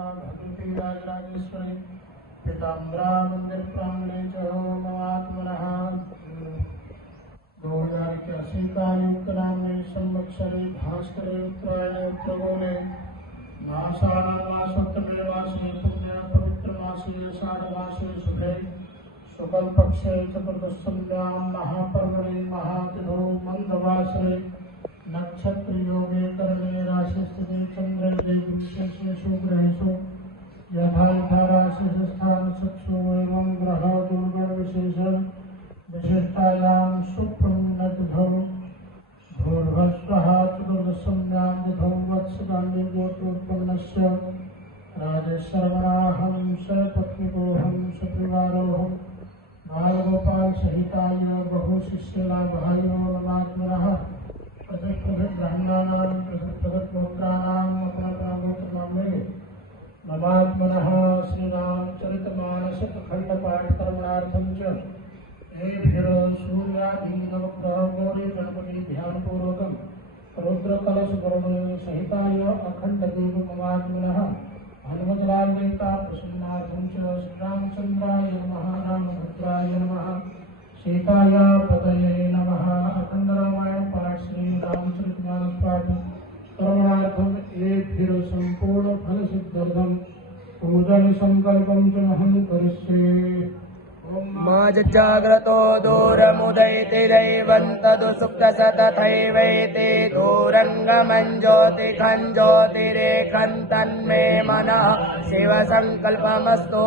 भगवती राजराजेश्वरी पीताम्बरा मंदिर प्रांगणे च ममात्मनः 2081 का युक्त नाम में संवत्सरे भास्करे उत्तरायणे उत्तरगोणे मासानामासप्तमे मासे पुण्य पवित्र मासे आषाढ़मासे शुभे शुक्ल पक्षे चतुर्दश्यां महापर्वणे महातिथौ मंदवासरे नक्षत्र योगे करणे राशि स्थिति चंद्र विशेषेषु ग्रहेषु यथा यथा राशि स्थान चक्षु एवं ग्रह दुर्गुण विशेष विशिष्टायां सुप्रणतिथौ भूर्भस्वः चतुर्दश्यां तिथौ वत्सकाण्डे गोत्रोत्पन्नस्य राजेश्वरवराहं सपत्निकोऽहं सपरिवारोऽहं बालगोपाल सहिताय बहुशिष्यलाभाय नमात्मनः ब्राह्मणानां गोत्राणाम् अपना गोत्रनाम में नमात्मनः श्रीरामचरितमानस खंडपाठ कर्मणार्थं च सूर्यादीनवग्रहगौरी गणपति ध्यानपूर्वकं रुद्रकलशगौरी सहिताय अखंडदेव ममात्मनः हनुमतलाल देवता प्रसन्नार्थं च श्रीरामचंद्राय नमः रामभद्राय नमः सीताय पतये नमः अखंड रामायण पाठ श्री रामचरितमानस पाठ कर्मणार्थम एक संपूर्ण फल सिद्ध्यर्थम पूजन संकल्पं च अहं करिष्ये। जाग्रतो दूरमुदयति दैवन्तदुसुप्तसतथैवैते दूरङ्गमं ज्योतिखं ज्योतिरेखं तन्मे मनः शिवसङ्कल्पमस्तु।